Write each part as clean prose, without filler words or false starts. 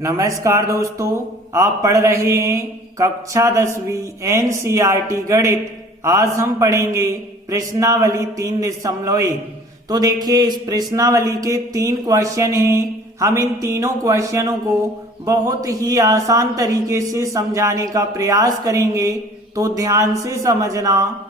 नमस्कार दोस्तों, आप पढ़ रहे हैं कक्षा 10वीं एनसीईआरटी गणित। आज हम पढ़ेंगे प्रश्नावली 3.1। तो देखिए, इस प्रश्नावली के 3 क्वेश्चन हैं। हम इन तीनों क्वेश्चनों को बहुत ही आसान तरीके से समझाने का प्रयास करेंगे, तो ध्यान से समझना।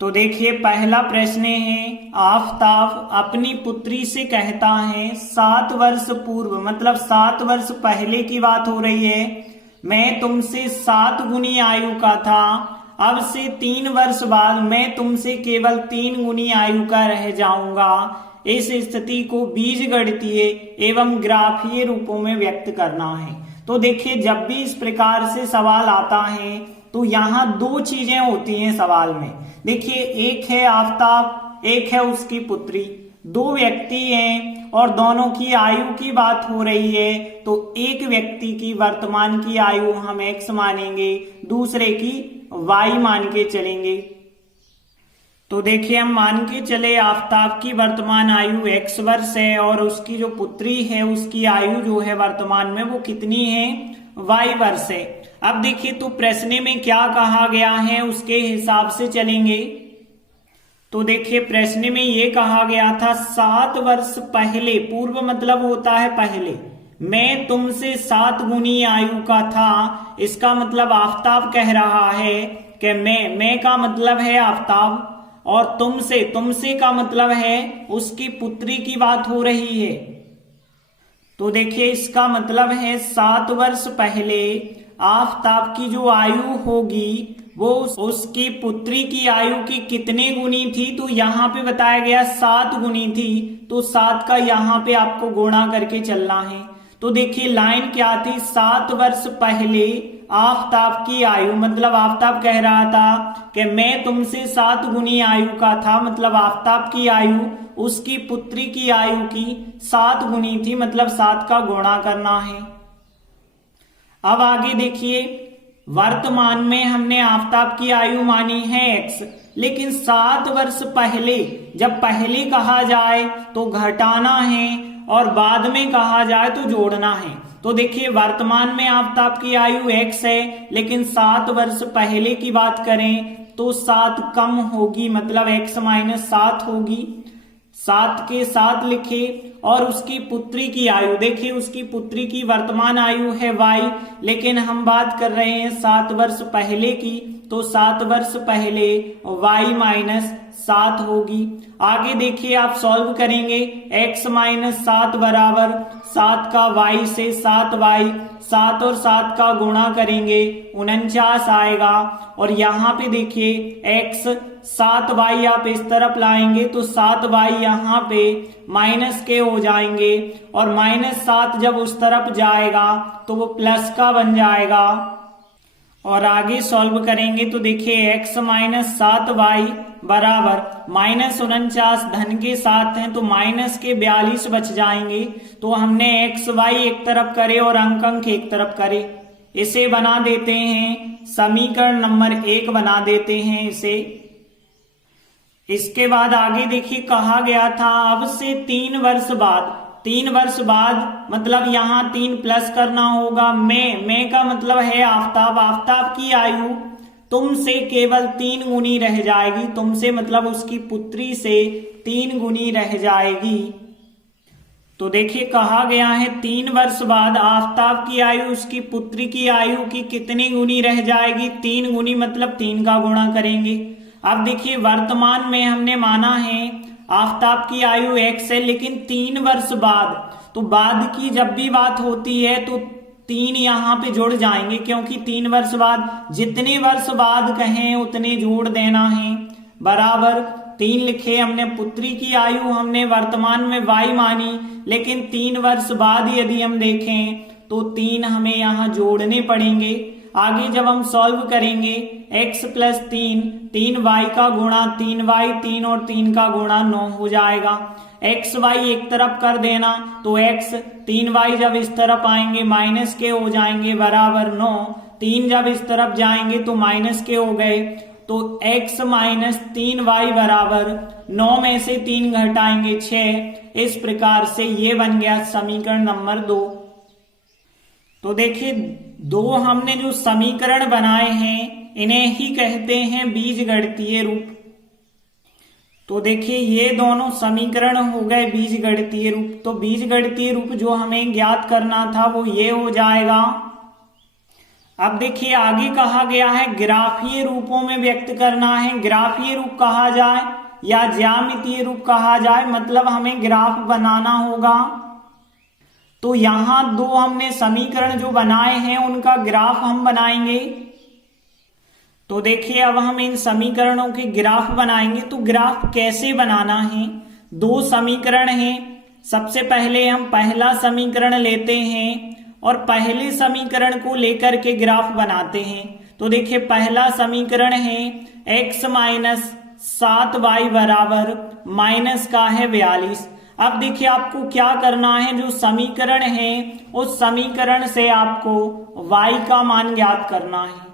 तो देखिए, पहला प्रश्न है, आफताब अपनी पुत्री से कहता है 7 वर्ष पूर्व, मतलब 7 वर्ष पहले की बात हो रही है, मैं तुमसे 7 गुनी आयु का था। अब से 3 वर्ष बाद मैं तुमसे केवल 3 गुनी आयु का रह जाऊंगा। इस स्थिति को बीजगणितीय एवं ग्राफीय रूपों में व्यक्त करना है। तो देखिए, जब भी इस प्रकार से सवाल आता है तो यहाँ 2 चीजें होती हैं सवाल में। देखिए, एक है आफताब, एक है उसकी पुत्री। 2 व्यक्ति हैं और दोनों की आयु की बात हो रही है। तो एक व्यक्ति की वर्तमान की आयु हम x मानेंगे, दूसरे की y मान के चलेंगे। तो देखिए, हम मान के चले आफताब की वर्तमान आयु x वर्ष है और उसकी जो पुत्री है उसकी आयु जो है वर्तमान में वो कितनी है, y वर्ष है। अब देखिए, तो प्रश्न में क्या कहा गया है उसके हिसाब से चलेंगे। तो देखिए, प्रश्न में ये कहा गया था 7 वर्ष पहले, पूर्व मतलब होता है पहले, मैं तुमसे 7 गुनी आयु का था। इसका मतलब आफताब कह रहा है कि मैं का मतलब है आफताब, और तुमसे का मतलब है उसकी पुत्री की बात हो रही है। तो देखिए, इसका मतलब है 7 वर्ष पहले आफताब की जो आयु होगी वो उसकी पुत्री की आयु की कितने गुनी थी। तो यहाँ पे बताया गया 7 गुनी थी, तो 7 का यहाँ पे आपको गुणा करके चलना है। तो देखिए, लाइन क्या थी, 7 वर्ष पहले आफताब की आयु, मतलब आफताब कह रहा था कि मैं तुमसे 7 गुनी आयु का था, मतलब आफताब की आयु उसकी पुत्री की आयु की 7 गुनी थी, मतलब 7 का गुणा करना है। अब आगे देखिए, वर्तमान में हमने आफताब की आयु मानी है x, लेकिन 7 वर्ष पहले, जब पहले कहा जाए तो घटाना है और बाद में कहा जाए तो जोड़ना है। तो देखिए, वर्तमान में आफताब की आयु x है, लेकिन 7 वर्ष पहले की बात करें तो 7 कम होगी, मतलब x - 7 होगी। 7 के 7 लिखे और उसकी पुत्री की आयु, देखिए उसकी पुत्री की वर्तमान आयु है y, लेकिन हम बात कर रहे हैं 7 वर्ष पहले की, तो 7 वर्ष पहले y - 7 होगी। आगे देखिए, आप सॉल्व करेंगे, x - 7 बराबर 7 का y से 7y, 7 और 7 का गुणा करेंगे 49 आएगा। और यहाँ पे देखिए x 7y आप इस तरफ लाएंगे तो 7y यहाँ पे माइनस के हो जाएंगे, और -7 जब उस तरफ जाएगा तो वो प्लस का बन जाएगा। और आगे सॉल्व करेंगे तो देखिए x - 7y बराबर -49, धन के साथ हैं तो माइनस के 42 बच जाएंगे। तो हमने x y एक तरफ करे और अंक एक तरफ करे, इसे बना देते हैं समीकरण नंबर 1 बना देते हैं इसे। इसके बाद आगे देखिए, कहा गया था अब से 3 वर्ष बाद, 3 वर्ष बाद मतलब यहाँ 3 प्लस करना होगा। मैं का मतलब है आफताब, आफताब की आयु तुमसे केवल 3 गुनी रह जाएगी, तुमसे मतलब उसकी पुत्री से 3 गुनी रह जाएगी। तो देखिए, कहा गया है 3 वर्ष बाद आफताब की आयु उसकी पुत्री की आयु की कितनी गुनी रह जाएगी, 3 गुनी, मतलब 3 का गुणा करेंगे। अब देखिए, वर्तमान में हमने माना है आफताब की आयु x है, लेकिन 3 वर्ष बाद, तो बाद की जब भी बात होती है तो 3 यहाँ पे जुड़ जाएंगे, क्योंकि 3 वर्ष बाद, जितने वर्ष बाद कहें उतने जोड़ देना है। बराबर 3 लिखे हमने, पुत्री की आयु हमने वर्तमान में y मानी, लेकिन 3 वर्ष बाद यदि हम देखें तो 3 हमें यहाँ जोड़ने पड़ेंगे। आगे जब हम सॉल्व करेंगे x + 3, 3y का गुणा 3y, 3 और 3 का गुणा 9 हो जाएगा। x y एक तरफ कर देना तो x, 3y जब इस तरफ आएंगे माइनस के हो जाएंगे, बराबर 9, 3 जब इस तरफ जाएंगे तो माइनस के हो गए। तो x माइनस 3y बराबर 9 में से 3 घटाएंगे 6। इस प्रकार से ये बन गया समीकरण नंबर 2। तो देखिए दो हमने जो समीकरण बनाए हैं इन्हें ही कहते हैं बीजगणितीय रूप। तो देखिए ये दोनों समीकरण हो गए बीजगणितीय रूप। तो बीजगणितीय रूप जो हमें ज्ञात करना था वो ये हो जाएगा। अब देखिए आगे कहा गया है ग्राफीय रूपों में व्यक्त करना है। ग्राफीय रूप कहा जाए या ज्यामितीय रूप कहा जाए, मतलब हमें ग्राफ बनाना होगा। तो यहां दो हमने समीकरण जो बनाए हैं उनका ग्राफ हम बनाएंगे। तो देखिए अब हम इन समीकरणों के ग्राफ बनाएंगे। तो ग्राफ कैसे बनाना है, दो समीकरण हैं। सबसे पहले हम पहला समीकरण लेते हैं और पहले समीकरण को लेकर के ग्राफ बनाते हैं। तो देखिए पहला समीकरण है x माइनस 7y बराबर माइनस का है 42। अब देखिए आपको क्या करना है, जो समीकरण है उस समीकरण से आपको y का मान ज्ञात करना है।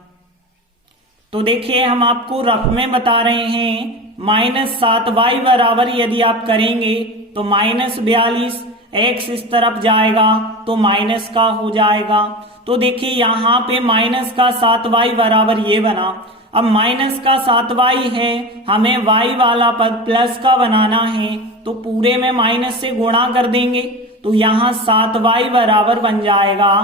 तो देखिए हम आपको रफ में बता रहे हैं, माइनस 7y बराबर यदि आप करेंगे तो माइनस 42, x इस तरफ जाएगा तो माइनस का हो जाएगा। तो देखिए यहाँ पे माइनस का 7y बराबर ये बना। अब माइनस का 7y है, हमें y वाला पद प्लस का बनाना है तो पूरे में माइनस से गुणा कर देंगे। तो यहाँ 7y बराबर बन जाएगा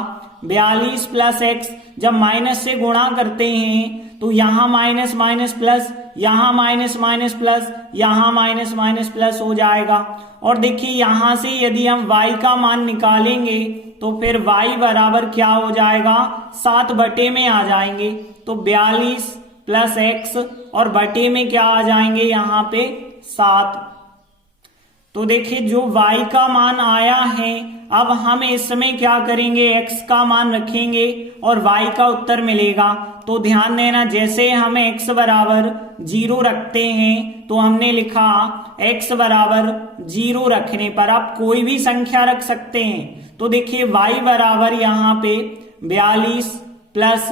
42 प्लस x। जब माइनस से गुणा करते हैं तो यहाँ माइनस माइनस प्लस, यहाँ माइनस माइनस प्लस, यहाँ माइनस माइनस प्लस हो जाएगा। और देखिए यहाँ से यदि हम y का मान निकालेंगे तो फिर y बराबर क्या हो जाएगा, 7 बटे में आ जाएंगे। तो 42 प्लस x और बटे में क्या आ जाएंगे यहाँ पे 7। तो देखिए जो y का मान आया है, अब हम इसमें क्या करेंगे, x का मान रखेंगे और y का उत्तर मिलेगा। तो ध्यान देना, जैसे हम x बराबर 0 रखते हैं तो हमने लिखा x बराबर 0 रखने पर आप कोई भी संख्या रख सकते हैं। तो देखिए y बराबर यहाँ पे 42 प्लस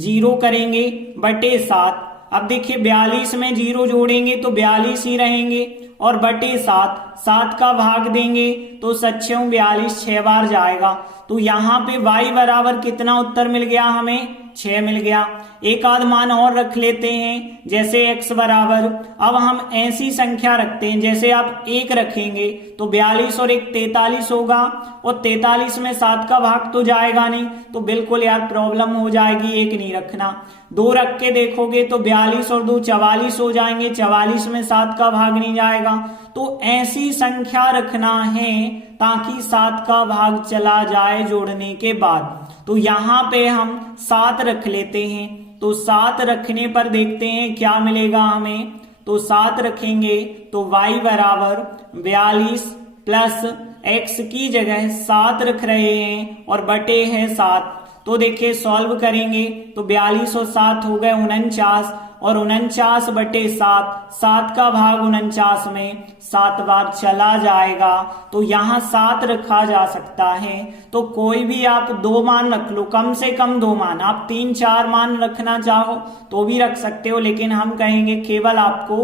0 करेंगे बटे 7। अब देखिए 42 में 0 जोड़ेंगे तो 42 ही रहेंगे और बटे 7 का भाग देंगे तो 42 6 बार जाएगा। तो यहाँ पे y बराबर कितना उत्तर मिल गया, हमें 6 मिल गया। एक आध मान और रख लेते हैं, जैसे x बराबर, अब हम ऐसी संख्या रखते हैं जैसे आप 1 रखेंगे तो 42 और 1 43 होगा और 43 में 7 का भाग तो जाएगा नहीं, तो बिल्कुल यार प्रॉब्लम हो जाएगी, 1 नहीं रखना। 2 रख के देखोगे तो 42 और 2 44 हो जाएंगे, 44 में 7 का भाग नहीं जाएगा। तो ऐसी संख्या रखना है ताकि 7 का भाग चला जाए जोड़ने के बाद। तो यहाँ पे हम 7 रख लेते हैं। तो 7 रखने पर देखते हैं क्या मिलेगा हमें। तो 7 रखेंगे तो y बराबर 42 प्लस x की जगह 7 रख रहे हैं और बटे है 7। तो देखिए सॉल्व करेंगे तो 42 और 7 हो गए 49 और 49 बटे 7 का भाग 49 में 7 बार चला जाएगा। तो यहाँ 7 रखा जा सकता है। तो कोई भी आप 2 मान रख लो, कम से कम 2 मान। आप 3-4 मान रखना चाहो तो भी रख सकते हो, लेकिन हम कहेंगे केवल आपको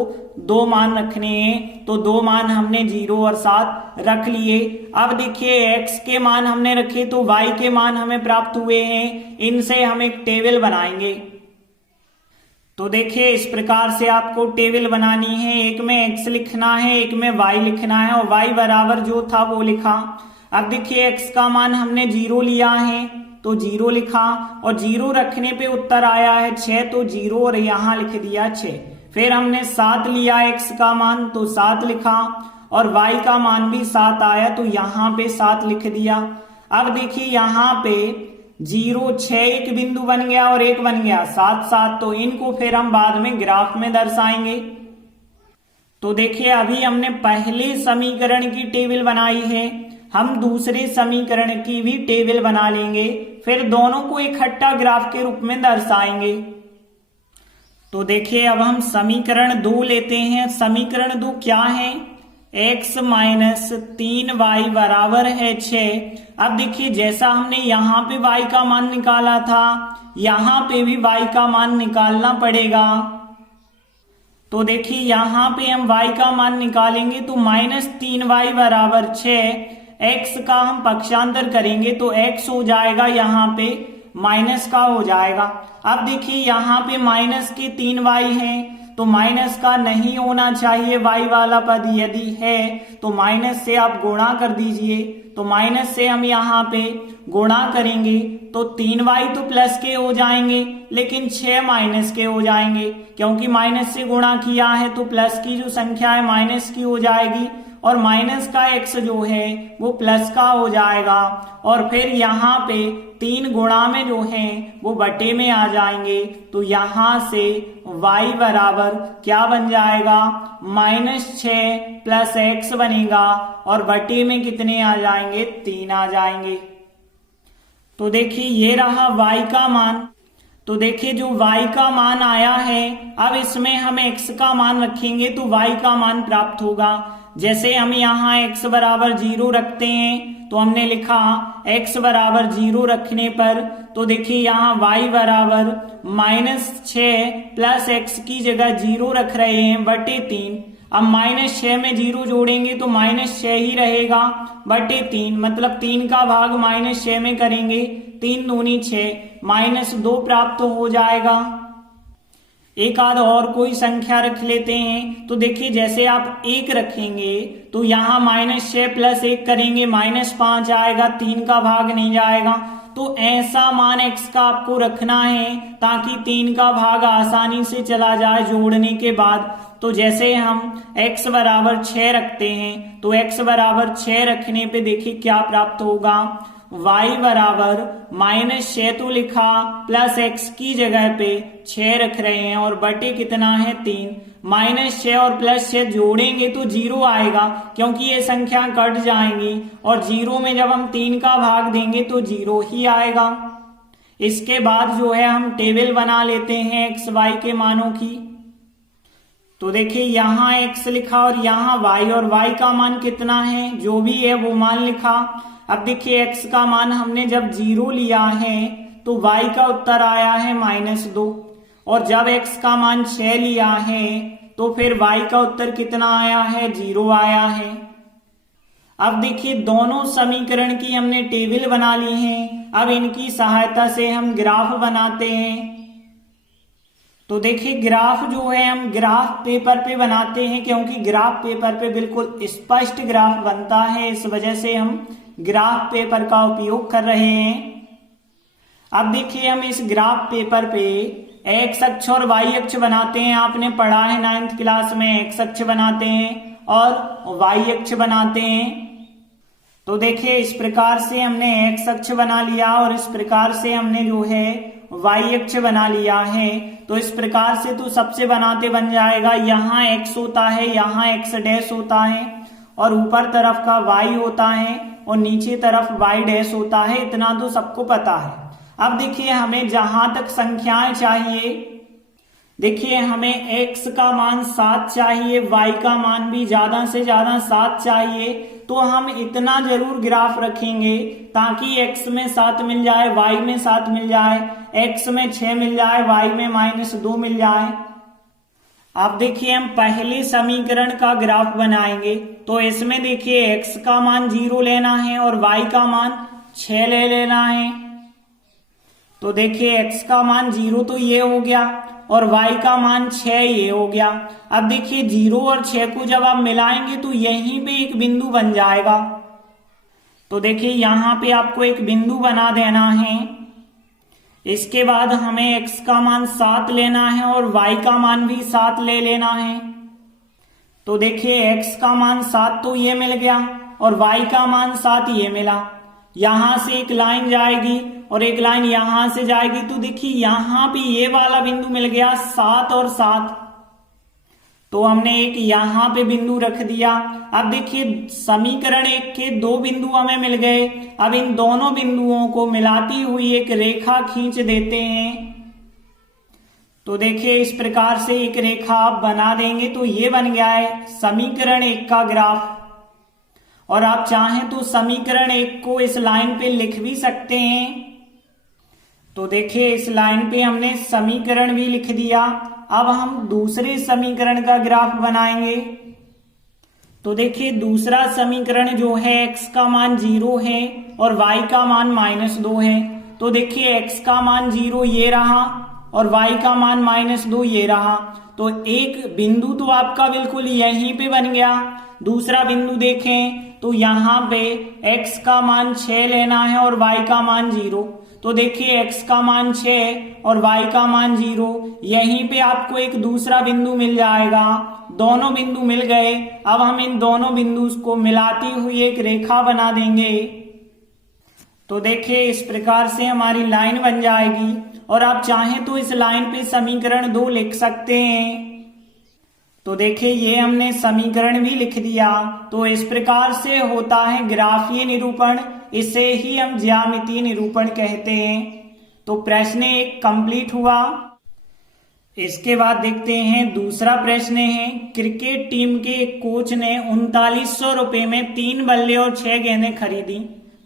2 मान रखने हैं। तो 2 मान हमने 0 और 7 रख लिए। अब देखिए x के मान हमने रखे तो y के मान हमें प्राप्त हुए हैं। इनसे हम एक टेबल बनाएंगे। तो देखिए इस प्रकार से आपको टेबल बनानी है। एक में x लिखना है, एक में y लिखना है और y बराबर जो था वो लिखा। अब देखिए x का मान हमने 0 लिया है तो 0 लिखा और 0 रखने पे उत्तर आया है 6, तो 0 और यहाँ लिख दिया 6। फिर हमने 7 लिया x का मान तो 7 लिखा और y का मान भी 7 आया तो यहाँ पे 7 लिख दिया। अब देखिए यहाँ पे 0 6 एक बिंदु बन गया और 1 बन गया 7 7, तो इनको फिर हम बाद में ग्राफ में दर्शाएंगे। तो देखिए अभी हमने पहले समीकरण की टेबल बनाई है, हम दूसरे समीकरण की भी टेबल बना लेंगे, फिर दोनों को इकट्ठा ग्राफ के रूप में दर्शाएंगे। तो देखिए अब हम समीकरण 2 लेते हैं। समीकरण 2 क्या है, x माइनस 3y बराबर है 6। अब देखिए जैसा हमने यहाँ पे y का मान निकाला था, यहाँ पे भी y का मान निकालना पड़ेगा। तो देखिए यहाँ पे हम y का मान निकालेंगे तो -3y बराबर 6, x का हम पक्षांतर करेंगे तो x हो जाएगा यहाँ पे माइनस का हो जाएगा। अब देखिए यहाँ पे माइनस के 3y हैं तो माइनस का नहीं होना चाहिए y वाला पद, यदि है तो माइनस से आप गुणा कर दीजिए। तो माइनस से हम यहाँ पे गुणा करेंगे तो 3y तो प्लस के हो जाएंगे लेकिन 6 माइनस के हो जाएंगे, क्योंकि माइनस से गुणा किया है तो प्लस की जो संख्या है माइनस की हो जाएगी और माइनस का x जो है वो प्लस का हो जाएगा। और फिर यहाँ पे 3 गुणा में जो है वो बटे में आ जाएंगे तो यहाँ से y बराबर क्या बन जाएगा, -6 प्लस x बनेगा और बटे में कितने आ जाएंगे, 3 आ जाएंगे। तो देखिए ये रहा y का मान। तो देखिए जो y का मान आया है, अब इसमें हम x का मान रखेंगे तो y का मान प्राप्त होगा। जैसे हम यहाँ x बराबर 0 रखते हैं तो हमने लिखा x बराबर 0 रखने पर, तो देखिए यहाँ y बराबर -6 प्लस x की जगह 0 रख रहे हैं बटे 3। अब -6 में 0 जोड़ेंगे तो -6 ही रहेगा बटे 3, मतलब 3 का भाग -6 में करेंगे, 3 दूनी 6, -2 प्राप्त हो जाएगा। एक आध और कोई संख्या रख लेते हैं। तो देखिए जैसे आप 1 रखेंगे तो यहाँ -6 प्लस 1 करेंगे -5 आएगा, 3 का भाग नहीं जाएगा। तो ऐसा मान x का आपको रखना है ताकि 3 का भाग आसानी से चला जाए जोड़ने के बाद। तो जैसे हम x बराबर 6 रखते हैं तो x बराबर 6 रखने पे देखिए क्या प्राप्त होगा, y बराबर -6 तो लिखा प्लस x की जगह पे 6 रख रहे हैं और बटे कितना है 3, -6 और +6 जोड़ेंगे तो 0 आएगा क्योंकि ये संख्या कट जाएंगी और 0 में जब हम 3 का भाग देंगे तो 0 ही आएगा। इसके बाद जो है हम टेबल बना लेते हैं x y के मानों की। तो देखिए यहाँ x लिखा और यहाँ y, और y का मान कितना है जो भी है वो मान लिखा। अब देखिए x का मान हमने जब 0 लिया है तो y का उत्तर आया है -2, और जब x का मान 6 लिया है तो फिर y का उत्तर कितना आया है, 0 आया है। अब देखिए दोनों समीकरण की हमने टेबल बना ली है, अब इनकी सहायता से हम ग्राफ बनाते हैं। तो देखिए ग्राफ जो है हम ग्राफ पेपर पे बनाते हैं क्योंकि ग्राफ पेपर पे बिल्कुल स्पष्ट ग्राफ बनता है, इस वजह से हम ग्राफ पेपर का उपयोग कर रहे हैं। अब देखिए हम इस ग्राफ पेपर पे x अक्ष और y अक्ष बनाते हैं। आपने पढ़ा है 9th क्लास में x अक्ष बनाते हैं और y अक्ष बनाते हैं। तो देखिए इस प्रकार से हमने x अक्ष बना लिया और इस प्रकार से हमने जो है y अक्ष बना लिया है। तो इस प्रकार से तो सबसे बनाते बन जाएगा, यहाँ x होता है, यहाँ x डैश होता है और ऊपर तरफ का y होता है और नीचे तरफ y डैश होता है, इतना तो सबको पता है। अब देखिए हमें जहां तक संख्याएं चाहिए, देखिए हमें x का मान 7 चाहिए, y का मान भी ज्यादा से ज्यादा 7 चाहिए। तो हम इतना जरूर ग्राफ रखेंगे ताकि x में 7 मिल जाए, y में 7 मिल जाए, x में 6 मिल जाए, y में -2 मिल जाए। अब देखिए हम पहले समीकरण का ग्राफ बनाएंगे। तो इसमें देखिए x का मान 0 लेना है और y का मान 6 ले लेना है। तो देखिए x का मान 0 तो ये हो गया और y का मान 6 ये हो गया। अब देखिए 0 और 6 को जब आप मिलाएंगे तो यहीं पे एक बिंदु बन जाएगा। तो देखिए यहाँ पे आपको एक बिंदु बना देना है। इसके बाद हमें x का मान 7 लेना है और y का मान भी 7 ले लेना है। तो देखिए x का मान 7 तो ये मिल गया और y का मान 7 ये मिला। यहां से एक लाइन जाएगी और एक लाइन यहां से जाएगी। तो देखिए यहां भी ये वाला बिंदु मिल गया 7 और 7, तो हमने एक यहां पे बिंदु रख दिया। अब देखिए समीकरण 1 के 2 बिंदु हमें मिल गए। अब इन दोनों बिंदुओं को मिलाती हुई एक रेखा खींच देते हैं। तो देखिए इस प्रकार से एक रेखा आप बना देंगे तो ये बन गया है समीकरण 1 का ग्राफ। और आप चाहें तो समीकरण 1 को इस लाइन पे लिख भी सकते हैं। तो देखिए इस लाइन पे हमने समीकरण भी लिख दिया। अब हम दूसरे समीकरण का ग्राफ बनाएंगे। तो देखिए दूसरा समीकरण जो है x का मान 0 है और y का मान -2 है। तो देखिए x का मान 0 ये रहा और y का मान -2 ये रहा। तो एक बिंदु तो आपका बिल्कुल यहीं पे बन गया। दूसरा बिंदु देखें तो यहाँ पे x का मान 6 लेना है और y का मान 0। तो देखिए x का मान 6 और y का मान 0, यहीं पे आपको एक दूसरा बिंदु मिल जाएगा। दोनों बिंदु मिल गए। अब हम इन दोनों बिंदु को मिलाती हुई एक रेखा बना देंगे। तो देखिए इस प्रकार से हमारी लाइन बन जाएगी और आप चाहें तो इस लाइन पे समीकरण 2 लिख सकते हैं। तो देखिए ये हमने समीकरण भी लिख दिया। तो इस प्रकार से होता है ग्राफीय निरूपण, इसे ही हम ज्यामितीय निरूपण कहते हैं। तो प्रश्न 1 कंप्लीट हुआ। इसके बाद देखते हैं दूसरा प्रश्न है, क्रिकेट टीम के एक कोच ने 3900 रुपए में 3 बल्ले और 6 गेंदें खरीदी।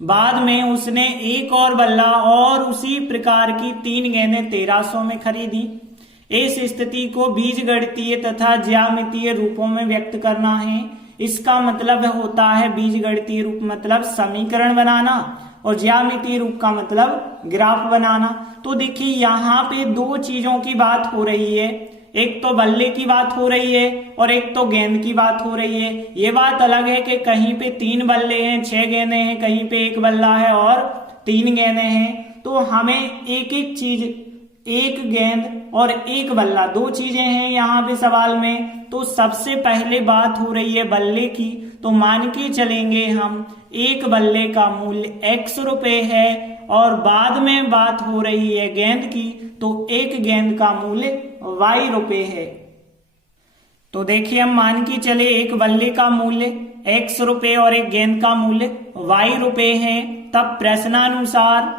बाद में उसने एक और बल्ला और उसी प्रकार की 3 गेंदें 1300 में खरीदी। इस स्थिति को बीजगणितीय तथा ज्यामितीय रूपों में व्यक्त करना है। इसका मतलब होता है बीजगणितीय रूप मतलब समीकरण बनाना और ज्यामितीय रूप का मतलब ग्राफ बनाना। तो देखिए यहाँ पे 2 चीजों की बात हो रही है, एक तो बल्ले की बात हो रही है और एक तो गेंद की बात हो रही है। ये बात अलग है कि कहीं पे 3 बल्ले हैं 6 गेंदें हैं, कहीं पे 1 बल्ला है और 3 गेंदें हैं। तो हमें एक एक चीज, 1 गेंद और 1 बल्ला, 2 चीजें हैं यहाँ पे सवाल में। तो सबसे पहले बात हो रही है बल्ले की। तो मान के चलेंगे हम 1 बल्ले का मूल्य x रुपए है और बाद में बात हो रही है गेंद की, तो 1 गेंद का मूल्य y रुपए है। तो देखिए हम मान के चले 1 बल्ले का मूल्य x रुपए और 1 गेंद का मूल्य y रुपए है। तब प्रश्नानुसार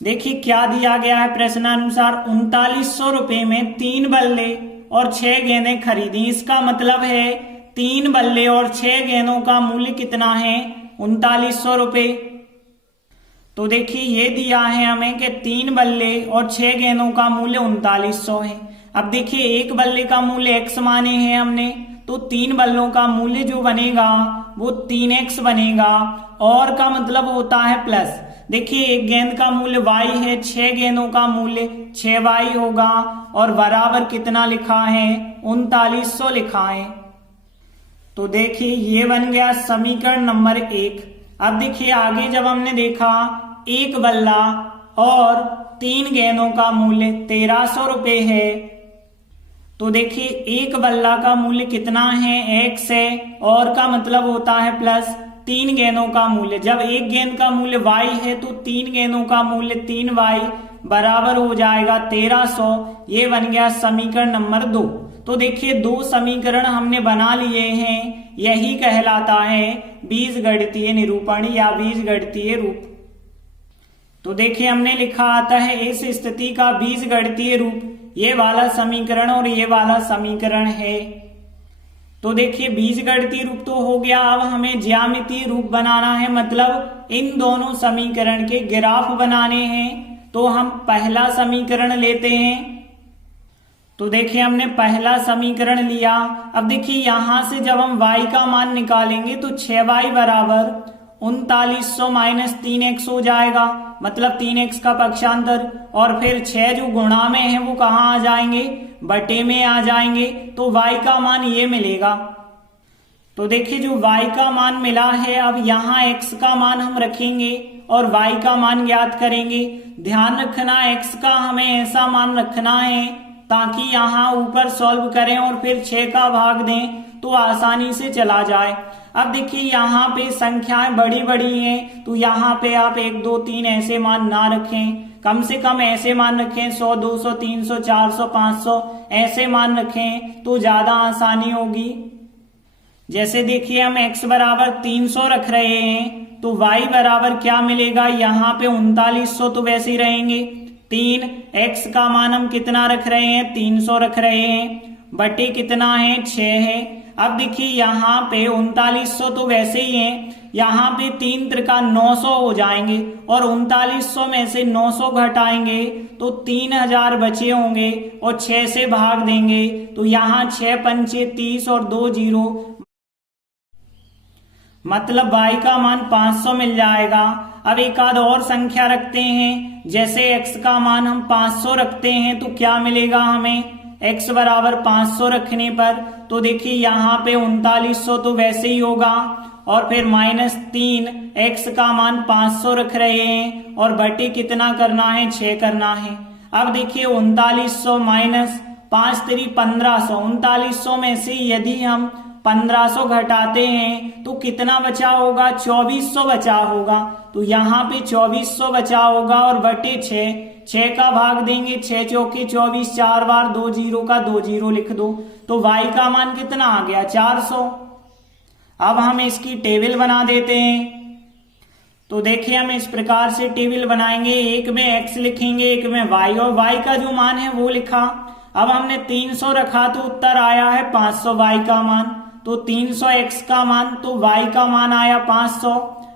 देखिए क्या दिया गया है। प्रश्नानुसार 3900 रुपए में 3 बल्ले और 6 गेंदें खरीदी। इसका मतलब है 3 बल्ले और 6 गेंदों का मूल्य कितना है, 3900 रुपए। तो देखिए ये दिया है हमें कि 3 बल्ले और 6 गेंदों का मूल्य 3900 है। अब देखिए 1 बल्ले का मूल्य x माने हैं हमने, तो 3 बल्लों का मूल्य जो बनेगा वो 3x बनेगा। और का मतलब होता है प्लस। देखिए 1 गेंद का मूल्य y है, 6 गेंदों का मूल्य 6y होगा और बराबर कितना लिखा है, 3900 लिखा है। तो देखिए ये बन गया समीकरण नंबर 1। अब देखिए आगे जब हमने देखा 1 बल्ला और 3 गेंदों का मूल्य 1300 रुपए है, तो देखिए 1 बल्ला का मूल्य कितना है, x है और का मतलब होता है प्लस 3 गेंदों का मूल्य। जब 1 गेंद का मूल्य y है तो 3 गेंदों का मूल्य 3y बराबर हो जाएगा 1300। ये बन गया समीकरण नंबर 2। तो देखिए 2 समीकरण हमने बना लिए हैं, यही कहलाता है बीजगणितीय निरूपण या बीजगणितीय रूप। तो देखिए हमने लिखा आता है इस स्थिति का बीजगणितीय रूप ये वाला समीकरण और ये वाला समीकरण है। तो देखिए बीजगणितीय रूप तो हो गया। अब हमें ज्यामितीय रूप बनाना है, मतलब इन दोनों समीकरण के ग्राफ बनाने हैं। तो हम पहला समीकरण लेते हैं। तो देखिए हमने पहला समीकरण लिया। अब देखिए यहां से जब हम y का मान निकालेंगे तो 6y बराबर 3900 माइनस 3x हो जाएगा, मतलब 3x का पक्षांतर। और फिर 6 जो गुणा में है वो कहाँ आ जाएंगे, बटे में आ जाएंगे। तो y का मान ये मिलेगा। तो देखिए जो y का मान मिला है, अब यहाँ x का मान हम रखेंगे और y का मान ज्ञात करेंगे। ध्यान रखना x का हमें ऐसा मान रखना है ताकि यहाँ ऊपर सॉल्व करें और फिर 6 का भाग दें तो आसानी से चला जाए। अब देखिए यहाँ पे संख्याएं बड़ी बड़ी हैं, तो यहाँ पे आप 1 2 3 ऐसे मान ना रखें, कम से कम ऐसे मान रखें 100 200 300 400 500 ऐसे मान रखें तो ज्यादा आसानी होगी। जैसे देखिए हम x बराबर 300 रख रहे हैं तो y बराबर क्या मिलेगा, यहाँ पे 3900 तो वैसे ही रहेंगे। 3 x का मान हम कितना रख रहे हैं, 300 रख रहे हैं, बटे कितना है 6 है। अब देखिए यहाँ पे 3900 तो वैसे ही है, यहाँ पे 3 त्रिका 900 हो जाएंगे और 3900 में से 900 घटाएंगे तो 3000 बचे होंगे और 6 से भाग देंगे तो यहाँ 6 पंचे 30 और 2 जीरो, मतलब y का मान 500 मिल जाएगा। अब एक आध और संख्या रखते हैं, जैसे x का मान हम 500 रखते हैं तो क्या मिलेगा हमें, x बराबर 500 रखने पर तो देखिए यहाँ पे 3900 तो वैसे ही होगा और फिर -3, x का मान 500 रख रहे हैं और बटे कितना करना है, 6 करना है। अब देखिए 3900 माइनस 5 3 1500, 3900 में से यदि हम 1500 घटाते हैं तो कितना बचा होगा, 2400 बचा होगा। तो यहाँ पे 2400 बचा होगा और बटे 6 का भाग देंगे, 6 चौके 24, 4 बार 2 जीरो का 2 जीरो लिख दो तो y का मान कितना आ गया, 400। अब हम इसकी टेबल बना देते हैं। तो देखिए हम इस प्रकार से टेबल बनाएंगे, एक में x लिखेंगे, एक में y, और y का जो मान है वो लिखा। अब हमने 300 रखा तो उत्तर आया है 500 y का मान, तो 300 x का मान, तो y का मान आया 500।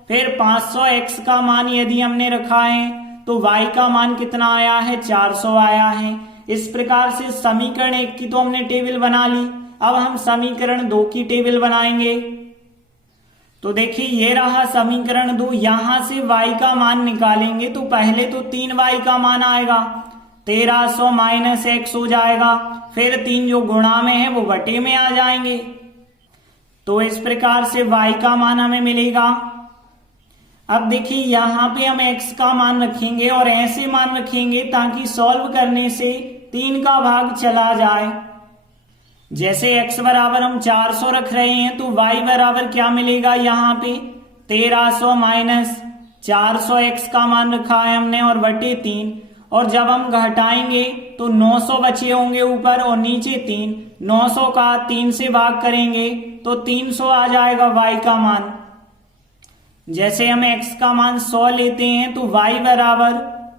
फिर 500 x का मान यदि हमने रखा है तो y का मान कितना आया है, 400 आया है। इस प्रकार से समीकरण 1 की तो हमने टेबल बना ली। अब हम समीकरण 2 की टेबल बनाएंगे। तो देखिए ये रहा समीकरण 2, यहां से y का मान निकालेंगे तो पहले तो 3y का मान आएगा, 1300 माइनस x हो जाएगा, फिर 3 जो गुणा में है वो बटे में आ जाएंगे। तो इस प्रकार से y का मान हमें मिलेगा। अब देखिए यहाँ पे हम x का मान रखेंगे और ऐसे मान रखेंगे ताकि सॉल्व करने से 3 का भाग चला जाए। जैसे x बराबर हम 400 रख रहे हैं तो y बराबर क्या मिलेगा, यहाँ पे 1300 माइनस 400 x का मान रखा है हमने और बटे 3, और जब हम घटाएंगे तो 900 बचे होंगे ऊपर और नीचे 3, 900 का 3 से भाग करेंगे तो 300 आ जाएगा y का मान। जैसे हम x का मान 100 लेते हैं तो y बराबर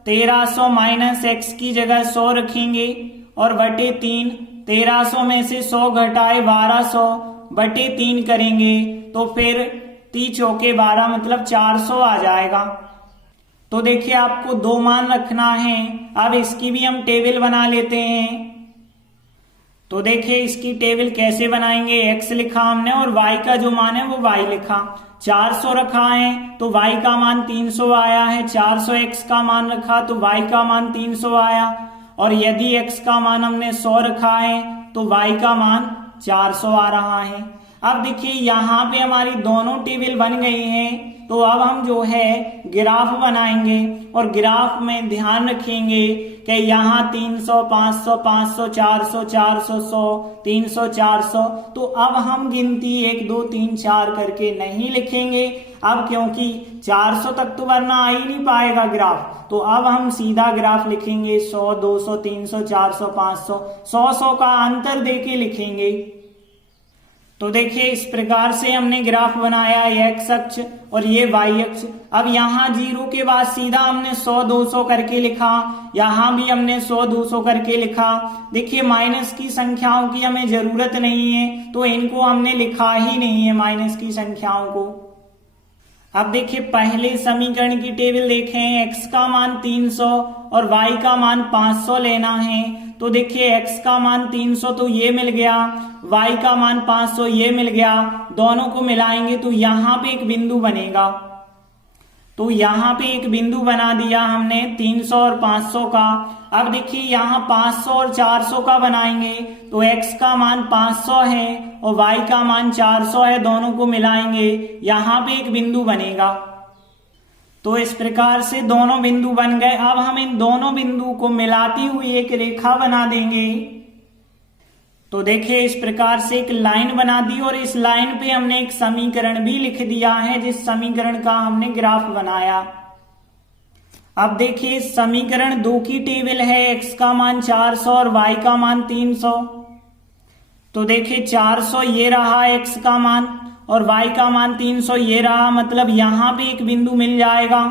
1300 माइनस x की जगह 100 रखेंगे और बटे 3, 1300 में से 100 घटाए 1200 बटे 3 करेंगे तो फिर 3 चौके 12 मतलब 400 आ जाएगा। तो देखिए आपको 2 मान रखना है। अब इसकी भी हम टेबल बना लेते हैं। तो देखिए इसकी टेबल कैसे बनाएंगे, x लिखा हमने और y का जो मान है वो y लिखा। 400 रखा है तो y का मान 300 आया है, 400 x का मान रखा तो y का मान 300 आया, और यदि x का मान हमने 100 रखा है तो y का मान 400 आ रहा है। अब देखिए यहाँ पे हमारी दोनों टेबल बन गई हैं। तो अब हम जो है ग्राफ बनाएंगे और ग्राफ में ध्यान रखेंगे कि यहाँ 300, 500, 500, 400, 400, 100, 300, 400। तो अब हम गिनती 1 2 3 4 करके नहीं लिखेंगे अब, क्योंकि 400 तक तो वरना आ ही नहीं पाएगा ग्राफ। तो अब हम सीधा ग्राफ लिखेंगे 100, 200, 300, 400, 500, 100 का अंतर देके लिखेंगे। तो देखिए इस प्रकार से हमने ग्राफ बनाया है, x अक्ष और ये y अक्ष। अब यहाँ 0 के बाद सीधा हमने 100 200 करके लिखा, यहाँ भी हमने 100 200 करके लिखा। देखिए माइनस की संख्याओं की हमें जरूरत नहीं है तो इनको हमने लिखा ही नहीं है, माइनस की संख्याओं को। अब देखिए पहले समीकरण की टेबल देखें, x का मान 300 और y का मान 500 लेना है। तो देखिए x का मान 300 तो ये मिल गया, y का मान 500 ये मिल गया, दोनों को मिलाएंगे तो यहाँ पे एक बिंदु बनेगा। तो यहाँ पे एक बिंदु बना दिया हमने 300 और 500 का। अब देखिए यहाँ 500 और 400 का बनाएंगे तो x का मान 500 है और y का मान 400 है, दोनों को मिलाएंगे, यहाँ पे एक बिंदु बनेगा। तो इस प्रकार से दोनों बिंदु बन गए। अब हम इन दोनों बिंदु को मिलाती हुई एक रेखा बना देंगे। तो देखिए इस प्रकार से एक लाइन बना दी और इस लाइन पे हमने एक समीकरण भी लिख दिया है, जिस समीकरण का हमने ग्राफ बनाया। अब देखिए समीकरण 2 की टेबल है, x का मान 400 और y का मान 300। तो देखिए 400 ये रहा x का मान और y का मान 300 ये रहा, मतलब यहां पे एक बिंदु मिल जाएगा।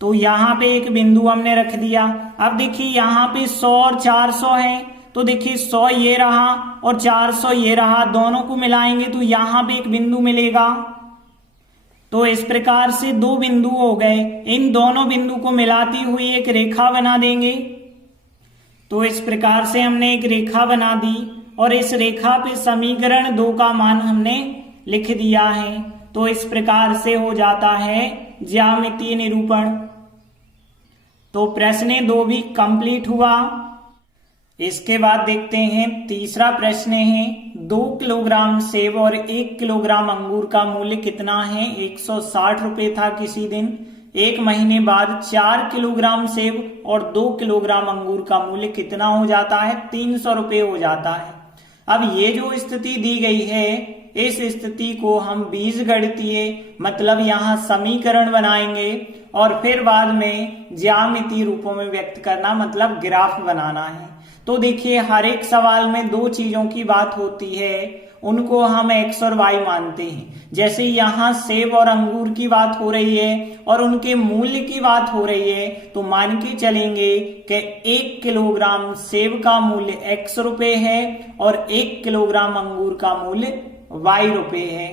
तो यहां पे एक बिंदु हमने रख दिया। अब देखिए यहाँ पे 100 और 400 है तो देखिए 100 ये रहा और 400 ये रहा, दोनों को मिलाएंगे तो यहां पे एक बिंदु मिलेगा। तो इस प्रकार से दो बिंदु हो गए, इन दोनों बिंदु को मिलाती हुई एक रेखा बना देंगे। तो इस प्रकार से हमने एक रेखा बना दी और इस रेखा पे समीकरण 2 का मान हमने लिख दिया है। तो इस प्रकार से हो जाता है ज्यामितीय निरूपण। तो प्रश्न 2 भी कंप्लीट हुआ। इसके बाद देखते हैं तीसरा प्रश्न है, 2 किलोग्राम सेब और 1 किलोग्राम अंगूर का मूल्य कितना है? 160 रुपए था किसी दिन। 1 महीने बाद 4 किलोग्राम सेब और 2 किलोग्राम अंगूर का मूल्य कितना हो जाता है? 300 रुपए हो जाता है। अब ये जो स्थिति दी गई है, इस स्थिति को हम बीजगणितीय मतलब यहाँ समीकरण बनाएंगे और फिर बाद में ज्यामितीय रूपों में व्यक्त करना मतलब ग्राफ बनाना है। तो देखिए हर एक सवाल में 2 चीजों की बात होती है, उनको हम x और y मानते हैं। जैसे यहाँ सेब और अंगूर की बात हो रही है और उनके मूल्य की बात हो रही है, तो मान के चलेंगे कि 1 किलोग्राम सेब का मूल्य x रुपए है और 1 किलोग्राम अंगूर का मूल्य y रुपए है।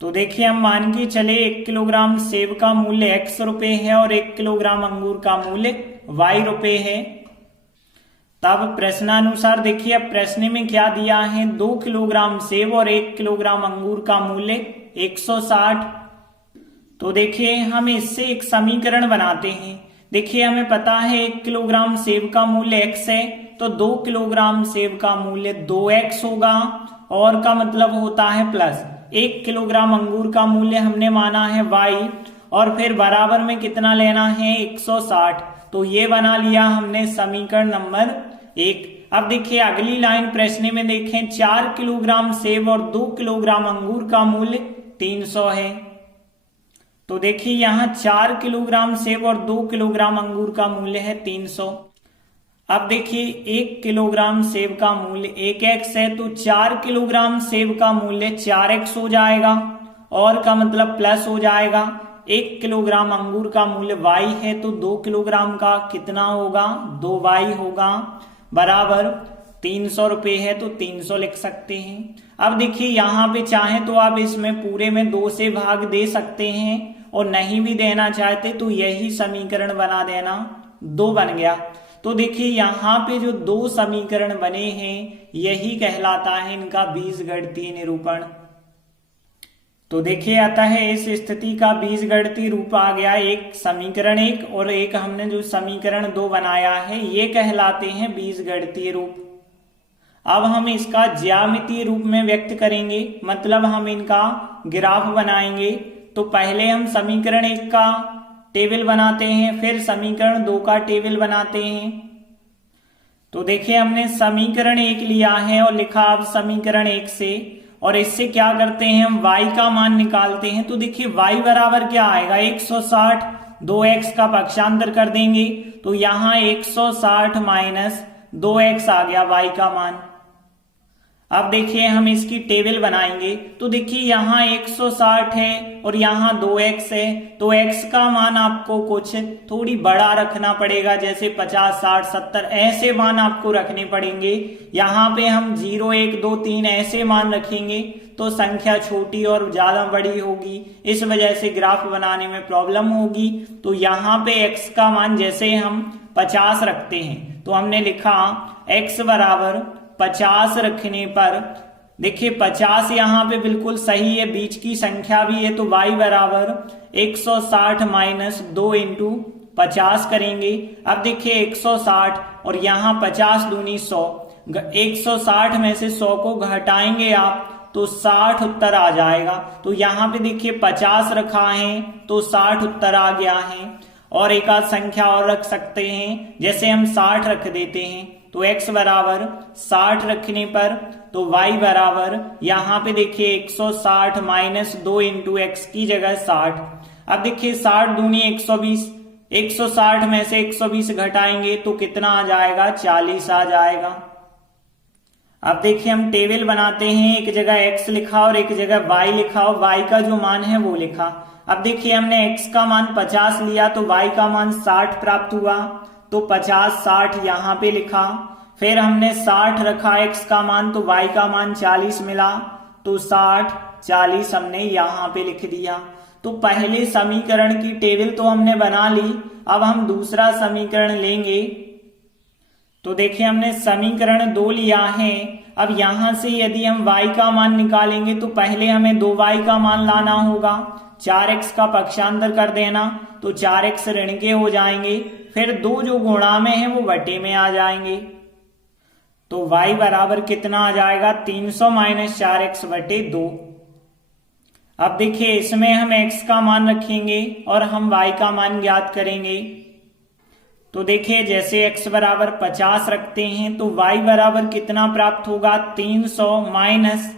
तो देखिए हम मान के चले 1 किलोग्राम सेब का मूल्य x रुपए है और 1 किलोग्राम अंगूर का मूल्य y रुपए है। तब प्रश्नानुसार देखिए अब प्रश्न में क्या दिया है, 2 किलोग्राम सेब और 1 किलोग्राम अंगूर का मूल्य 160। तो देखिए हम इससे एक समीकरण बनाते हैं। देखिए हमें पता है 1 किलोग्राम सेब का मूल्य x है, तो 2 किलोग्राम सेब का मूल्य 2x होगा और का मतलब होता है प्लस 1 किलोग्राम अंगूर का मूल्य हमने माना है y और फिर बराबर में कितना लेना है 160। तो ये बना लिया हमने समीकरण नंबर 1। अब देखिए अगली लाइन प्रश्न में देखें, 4 किलोग्राम सेब और 2 किलोग्राम अंगूर का मूल्य 300 है। तो देखिए यहाँ 4 किलोग्राम सेब और 2 किलोग्राम अंगूर का मूल्य है 300। अब देखिए 1 किलोग्राम सेब का मूल्य 1x है, तो 4 किलोग्राम सेब का मूल्य 4x हो जाएगा और का मतलब प्लस हो जाएगा। 1 किलोग्राम अंगूर का मूल्य y है, तो 2 किलोग्राम का कितना होगा? 2y होगा बराबर 300 रुपए है, तो 300 लिख सकते हैं। अब देखिए यहाँ पे चाहे तो आप इसमें पूरे में 2 से भाग दे सकते हैं और नहीं भी देना चाहते तो यही समीकरण बना देना, 2 बन गया। तो देखिए यहाँ पे जो 2 समीकरण बने हैं यही कहलाता है इनका बीजगणितीय निरूपण। तो देखिए आता है इस स्थिति का बीजगणितीय रूप आ गया, एक समीकरण 1 और एक हमने जो समीकरण 2 बनाया है ये कहलाते हैं बीजगणितीय रूप। अब हम इसका ज्यामितीय रूप में व्यक्त करेंगे, मतलब हम इनका ग्राफ बनाएंगे। तो पहले हम समीकरण 1 का टेबल बनाते हैं, फिर समीकरण 2 का टेबल बनाते हैं। तो देखिए हमने समीकरण 1 लिया है और लिखा अब समीकरण 1 से, और इससे क्या करते हैं हम y का मान निकालते हैं। तो देखिए y बराबर क्या आएगा 160, 2x का पक्षांतर कर देंगे तो यहाँ 160 माइनस 2x आ गया y का मान। अब देखिए हम इसकी टेबल बनाएंगे। तो देखिए यहाँ 160 है और यहाँ 2x है, तो x का मान आपको कुछ थोड़ी बड़ा रखना पड़ेगा, जैसे 50, 60, 70 ऐसे मान आपको रखने पड़ेंगे। यहाँ पे हम 0, 1, 2, 3 ऐसे मान रखेंगे तो संख्या छोटी और ज्यादा बड़ी होगी, इस वजह से ग्राफ बनाने में प्रॉब्लम होगी। तो यहाँ पे x का मान जैसे हम 50 रखते हैं तो हमने लिखा x बराबर 50 रखने पर देखिए 50 यहाँ पे बिल्कुल सही है, बीच की संख्या भी है, तो y बराबर 160 माइनस 2 इंटू 50 करेंगे। अब देखिए 160 और यहाँ 50 दूनी 100, 160 में से 100 को घटाएंगे आप तो 60 उत्तर आ जाएगा। तो यहाँ पे देखिए 50 रखा है तो 60 उत्तर आ गया है। और एक आध संख्या और रख सकते हैं, जैसे हम 60 रख देते हैं तो x बराबर 60 रखने पर तो y बराबर यहाँ पे देखिए 160 माइनस 2 इंटू एक्स की जगह 60। अब देखिए 60 दूनी 120, 160 में से 120 घटाएंगे तो कितना आ जाएगा 40 आ जाएगा। अब देखिए हम टेबल बनाते हैं, एक जगह x लिखा और एक जगह y लिखा और y का जो मान है वो लिखा। अब देखिए हमने x का मान 50 लिया तो y का मान 60 प्राप्त हुआ, तो 50, 60 यहाँ पे लिखा। फिर हमने 60 रखा x का मान, तो y का मान 40 मिला, तो 60 40 हमने यहां पे लिख दिया। तो पहले समीकरण की टेबल तो हमने बना ली, अब हम दूसरा समीकरण लेंगे। तो देखिए हमने समीकरण 2 लिया है। अब यहां से यदि हम y का मान निकालेंगे तो पहले हमें 2y का मान लाना होगा, 4x का पक्षांतर कर देना, तो 4x ऋण के हो जाएंगे, फिर 2 जो गुणा में है वो बटे में आ जाएंगे। तो y बराबर कितना आ जाएगा, 300 माइनस 4x बटे 2। अब देखिए इसमें हम x का मान रखेंगे और हम y का मान ज्ञात करेंगे। तो देखिए जैसे x बराबर 50 रखते हैं तो y बराबर कितना प्राप्त होगा, 300 माइनस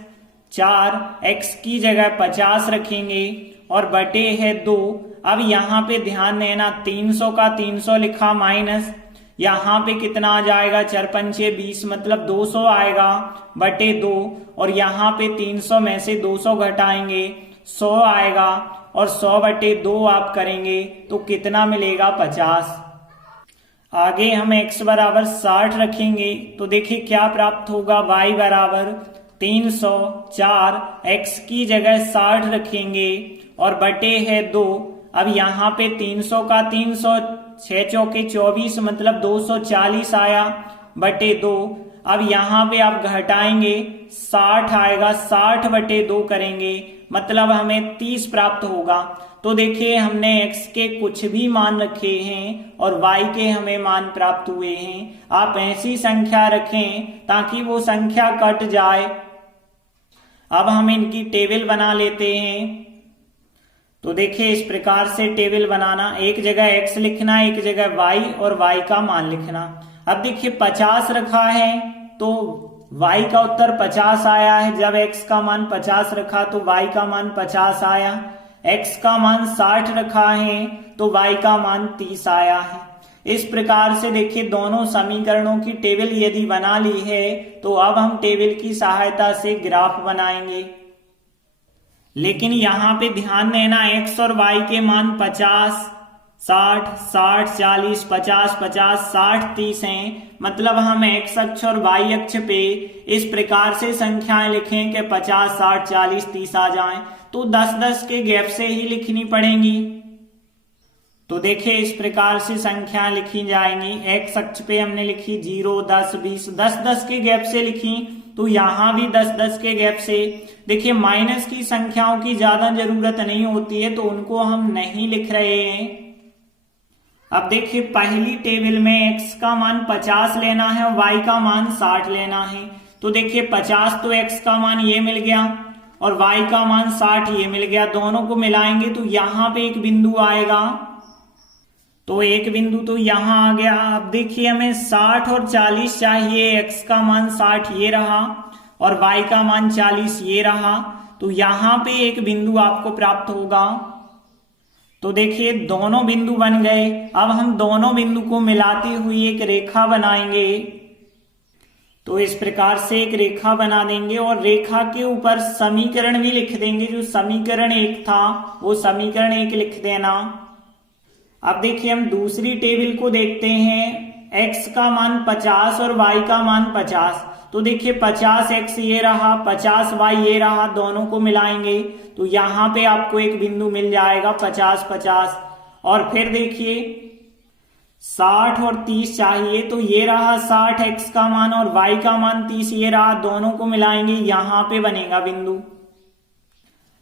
4, x की जगह 50 रखेंगे और बटे है 2। अब यहाँ पे ध्यान देना, 300 का 300 लिखा माइनस, यहाँ पे कितना आ जाएगा, 4 पंचे 20 मतलब 200 आएगा बटे 2, और यहाँ पे 300 में से 200 घटाएंगे 100 आएगा, और 100 बटे 2 आप करेंगे तो कितना मिलेगा, 50। आगे हम x बराबर 60 रखेंगे तो देखिए क्या प्राप्त होगा, y बराबर 304, x की जगह 60 रखेंगे और बटे है 2। अब यहाँ पे 300 का 300, 6 चौके 24 मतलब 240 आया बटे 2। अब यहाँ पे आप घटाएंगे 60 आएगा, 60 बटे 2 करेंगे मतलब हमें 30 प्राप्त होगा। तो देखिए हमने x के कुछ भी मान रखे हैं और y के हमें मान प्राप्त हुए हैं। आप ऐसी संख्या रखें ताकि वो संख्या कट जाए। अब हम इनकी टेबल बना लेते हैं। तो देखिए इस प्रकार से टेबल बनाना, एक जगह x लिखना, एक जगह y और y का मान लिखना। अब देखिए 50 रखा है तो y का उत्तर 50 आया है, जब x का मान 50 रखा तो y का मान 50 आया। x का मान 60 रखा है तो y का मान 30 आया है। इस प्रकार से देखिए दोनों समीकरणों की टेबल यदि बना ली है तो अब हम टेबल की सहायता से ग्राफ बनाएंगे। लेकिन यहाँ पे ध्यान देना, x और y के मान 50, 60, 60, 40, 50, 50, 60, 30 हैं। मतलब हम x अक्ष और y अक्ष पे इस प्रकार से संख्याएं लिखें कि 50, 60, 40, 30 आ जाएं, तो 10-10 के गैप से ही लिखनी पड़ेंगी। तो देखिए इस प्रकार से संख्याएं लिखी जाएंगी। x अक्ष पे हमने लिखी 0, 10, 20, 10-10 के गैप से लिखी, तो यहां भी 10-10 के गैप से। देखिए माइनस की संख्याओं की ज्यादा जरूरत नहीं होती है तो उनको हम नहीं लिख रहे हैं। अब देखिए पहली टेबल में x का मान 50 लेना है और y का मान 60 लेना है। तो देखिए 50 तो x का मान ये मिल गया और y का मान 60 ये मिल गया, दोनों को मिलाएंगे तो यहाँ पे एक बिंदु आएगा। तो एक बिंदु तो यहाँ आ गया। अब देखिए हमें 60 और 40 चाहिए, x का मान 60 ये रहा और y का मान 40 ये रहा, तो यहाँ पे एक बिंदु आपको प्राप्त होगा। तो देखिए दोनों बिंदु बन गए। अब हम दोनों बिंदु को मिलाती हुई एक रेखा बनाएंगे। तो इस प्रकार से एक रेखा बना देंगे और रेखा के ऊपर समीकरण भी लिख देंगे। जो समीकरण 1 था वो समीकरण 1 लिख देना। अब देखिए हम दूसरी टेबल को देखते हैं। x का मान 50 और y का मान 50। तो देखिए 50x ये रहा, 50y ये रहा, दोनों को मिलाएंगे तो यहाँ पे आपको एक बिंदु मिल जाएगा 50-50। और फिर देखिए 60 और 30 चाहिए, तो ये रहा 60x का मान और y का मान 30 ये रहा, दोनों को मिलाएंगे यहाँ पे बनेगा बिंदु।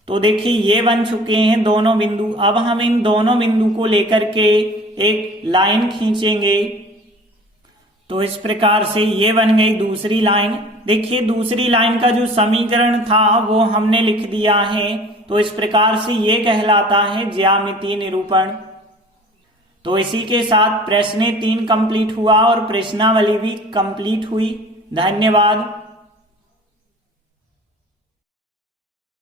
तो देखिए ये बन चुके हैं दोनों बिंदु। अब हम इन दोनों बिंदु को लेकर के एक लाइन खींचेंगे। तो इस प्रकार से ये बन गई दूसरी लाइन। देखिए दूसरी लाइन का जो समीकरण था वो हमने लिख दिया है। तो इस प्रकार से ये कहलाता है ज्यामितीय निरूपण। तो इसी के साथ प्रश्न 3 कंप्लीट हुआ और प्रश्नावली भी कंप्लीट हुई। धन्यवाद।